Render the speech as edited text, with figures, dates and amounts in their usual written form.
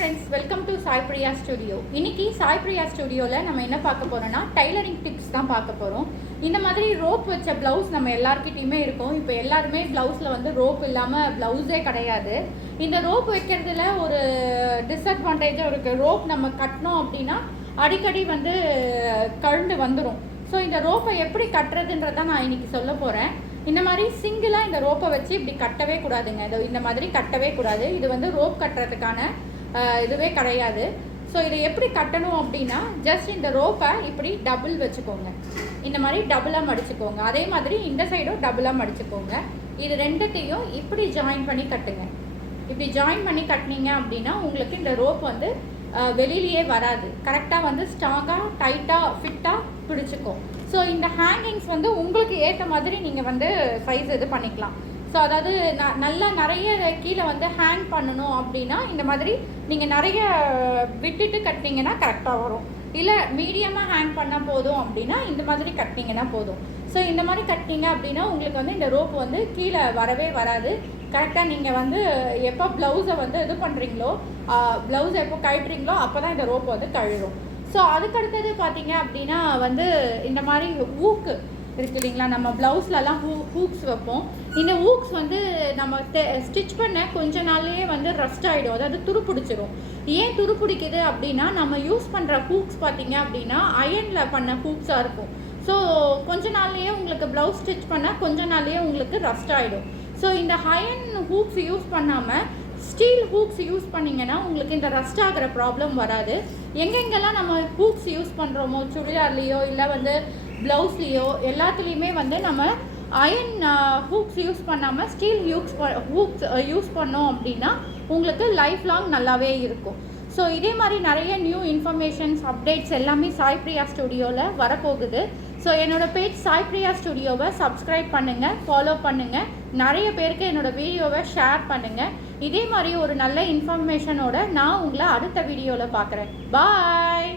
friends, welcome to Sai Priya Studio. இன்னைக்கு Sai Priya Studioல நம்ம என்ன பார்க்க போறோம்னா டைலரிங் டிப்ஸ் தான் பார்க்க போறோம். இந்த மாதிரி ரோப் வச்ச ப்ளவுஸ் நம்ம எல்லார்கிட்டயுமே இருக்கும். இப்போ எல்லாருமே ப்ளவுஸ்ல வந்து ரோப் இல்லாம ப்ளவுஸே கிடையாது. இந்த ரோப் வைக்கிறதுல ஒரு டிஸ்அட்வான்டேஜ் இருக்கு. ரோப் நம்ம கட்டணும் அப்படின்னா அடிக்கடி வந்து கழண்டு வந்துடும். ஸோ இந்த ரோப்பை எப்படி கட்டுறதுன்றதை நான் இன்னைக்கு சொல்ல போகிறேன். இந்த மாதிரி சிங்கிளாக இந்த ரோப்பை வச்சு இப்படி கட்டவே கூடாதுங்க. இந்த மாதிரி கட்டவே கூடாது. இது வந்து ரோப் கட்டுறதுக்கான இதுவே கிடையாது. ஸோ இதை எப்படி கட்டணும் அப்படின்னா ஜஸ்ட் இந்த ரோப்பை இப்படி டபுள் வச்சுக்கோங்க. இந்த மாதிரி டபுளாக மடிச்சுக்கோங்க. அதே மாதிரி இந்த சைடும் டபுளாக மடிச்சுக்கோங்க. இது ரெண்டுத்தையும் இப்படி ஜாயின் பண்ணி கட்டுங்க. இப்படி ஜாயின் பண்ணி கட்டினீங்க அப்படின்னா உங்களுக்கு இந்த ரோப் வந்து வெளியிலேயே வராது. கரெக்டாக வந்து ஸ்ட்ராங்காக டைட்டாக ஃபிட்டாக பிடிச்சிக்கும். ஸோ இந்த ஹேங்கிங்ஸ் வந்து உங்களுக்கு ஏற்ற மாதிரி நீங்கள் வந்து சைஸ் இது பண்ணிக்கலாம். ஸோ அதாவது நல்லா நிறைய கீழே வந்து ஹேங் பண்ணணும் அப்படின்னா இந்த மாதிரி நீங்கள் நிறைய விட்டுட்டு கட்டினீங்கன்னா கரெக்டாக வரும். இல்லை மீடியமாக ஹேங் பண்ணால் போதும் அப்படின்னா இந்த மாதிரி கட்டினீங்கன்னா போதும். ஸோ இந்த மாதிரி கட்டினீங்க அப்படின்னா உங்களுக்கு வந்து இந்த ரோப் வந்து கீழே வரவே வராது. கரெக்டாக நீங்கள் வந்து எப்போ ப்ளவுஸை வந்து இது பண்ணுறீங்களோ ப்ளவுஸை எப்போ கழட்டுறீங்களோ அப்போ தான் இந்த ரோப் வந்து கழுவும். ஸோ அதுக்கடுத்தது பார்த்தீங்க அப்படின்னா வந்து இந்த மாதிரி ஊக்கு இருக்கு இல்லைங்களா, நம்ம ப்ளவுஸ்லலாம் ஹூக்ஸ் வைப்போம். இந்த ஹூக்ஸ் வந்து நம்ம ஸ்டிச் பண்ண கொஞ்ச நாள்லேயே வந்து ரஸ்ட் ஆகிடும், அதாவது துருப்பிடிச்சிடும். ஏன் துருப்பிடிக்குது அப்படின்னா நம்ம யூஸ் பண்ணுற ஹூக்ஸ் பார்த்தீங்க அப்படின்னா அயனில் பண்ண ஹூக்ஸாக இருக்கும். ஸோ கொஞ்ச நாள்லேயே உங்களுக்கு ப்ளவுஸ் ஸ்டிச் பண்ணால் கொஞ்ச நாள்லேயே உங்களுக்கு ரஸ்ட் ஆகிடும். ஸோ இந்த அயன் ஹூக்ஸ் யூஸ் பண்ணாமல் ஸ்டீல் ஹூக்ஸ் யூஸ் பண்ணிங்கன்னா உங்களுக்கு இந்த ரஸ்ட் ஆகிற ப்ராப்ளம் வராது. எங்கெங்கெல்லாம் நம்ம ஹூக்ஸ் யூஸ் பண்ணுறோமோ சுடிதார்லேயோ இல்லை வந்து ப்ளவுஸ்லேயோ எல்லாத்துலேயுமே வந்து நம்ம அயன் ஹூக்ஸ் யூஸ் பண்ணாமல் ஸ்டீல் ஹூக்ஸ் யூஸ் பண்ணோம் அப்படின்னா உங்களுக்கு லைஃப் லாங் நல்லாவே இருக்கும். ஸோ இதே மாதிரி நிறைய நியூ இன்ஃபர்மேஷன்ஸ் அப்டேட்ஸ் எல்லாமே சாய் பிரியா ஸ்டுடியோவில் வரப்போகுது. ஸோ என்னோடய பேஜ் சாய் பிரியா ஸ்டுடியோவை சப்ஸ்கிரைப் பண்ணுங்கள், ஃபாலோ பண்ணுங்கள், நிறைய பேருக்கு என்னோடய வீடியோவை ஷேர் பண்ணுங்கள். இதே மாதிரி ஒரு நல்ல இன்ஃபர்மேஷனோட நான் உங்களை அடுத்த வீடியோவில் பார்க்குறேன். பாய்.